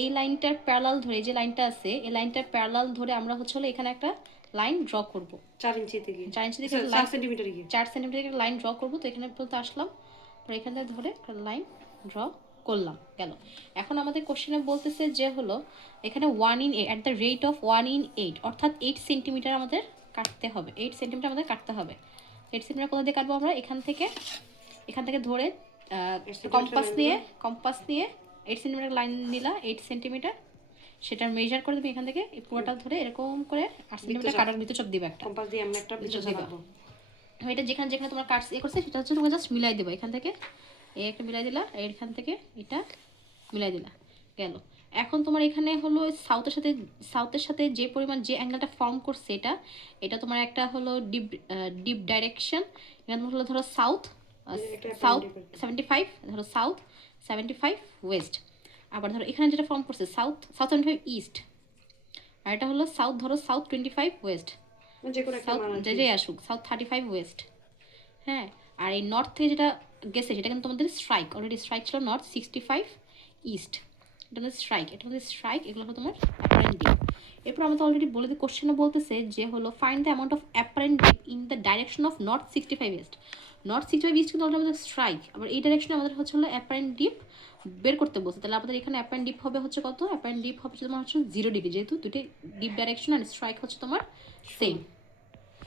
এই লাইনটার প্যারালাল ধরে, যে লাইনটা আছে এই লাইনটার প্যারালাল ধরে আমরা হচ্ছে হলো এখানে একটা লাইন ড্র করব 4 ইঞ্চি থেকে 4 ইঞ্চি থেকে 4 সেন্টিমিটার গিয়ে 4 সেন্টিমিটার লাইন ড্র করব। তো এখানে পর্যন্ত আসলাম, পরে এখান থেকে ধরে একটা লাইন ড্র করলাম, গেল। এখন আমাদের কোশ্চেনে বলতেছে যে হলো এখানে 1 in 8 at the rate of 1 in 8, অর্থাৎ 8 সেন্টিমিটার আমাদের কাটতে হবে, 8 সেন্টিমিটার আমাদের কাটতে হবে। 8 সেন্টিমিটার কোথা দিয়ে কাটবো আমরা? এখান থেকে ধরে কম্পাস নিয়ে 8 সেন্টিমিটার লাইন নিলা, 8 সেন্টিমিটার সেটার মেজার করে দেবে এখান থেকে পুরোটা ধরে এরকম করে 8 সেন্টিমিটার কাটার বৃত্তচাপ দিবে একটা, কম্পাস দিয়ে আমরা একটা বৃত্তচাপ আঁকবো। এটা যেখানে যেখানে তোমার কাটস করছে সেটা হচ্ছে তুমি জাস্ট মিলাই দেবো, এখান থেকে এই একটা মিলাই দিলা, এখান থেকে এটা মিলাই দিলা, গেল। এখন তোমার এখানে হলো সাউথের সাথে যে পরিমাণ যে অ্যাঙ্গেলটা ফর্ম করছে এটা তোমার একটা হলো ডিপ ডাইরেকশন। এখানে তোমার হলো ধরো সাউথ 75, ধরো সাউথ 75 ওয়েস্ট। আবার ধরো এখানে যেটা ফর্ম করছে সাউথ 75 ইস্ট, আর এটা হলো সাউথ ধরো সাউথ 25 ওয়েস্ট, সাউথ যেটাই আসুক সাউথ 35 ওয়েস্ট। হ্যাঁ, আর এই নর্থ থেকে যেটা গেছে সেটা কিন্তু তোমাদের স্ট্রাইক, অলরেডি স্ট্রাইক ছিল নর্থ 65 ইস্ট, এটা হচ্ছে স্ট্রাইক, এটা হচ্ছে স্ট্রাইক, এগুলো হলো তোমার অ্যাপারেন্ট ডিপ। এরপর আমরা তো অলরেডি বলে দিই, কোশ্চেনে বলতেছে যে হলো find the amount of apparent deep in the direction of north 65 east. North 65 east কিন্তু অলরেডি আমাদের স্ট্রাইক, আবার এই ডাইরেকশনে আমাদের হচ্ছে হলো অ্যাপারেন্ট ডিপ বের করতে বলছে। তাহলে আমাদের এখানে অ্যাপারেন্ট ডিপ হবে হচ্ছে কত? অ্যাপারেন্ট ডিপ হবে তোমার হচ্ছে 0 ডিগ্রি, যেহেতু দুটি ডিপ ডাইরেকশন আর স্ট্রাইক হচ্ছে তোমার সেম।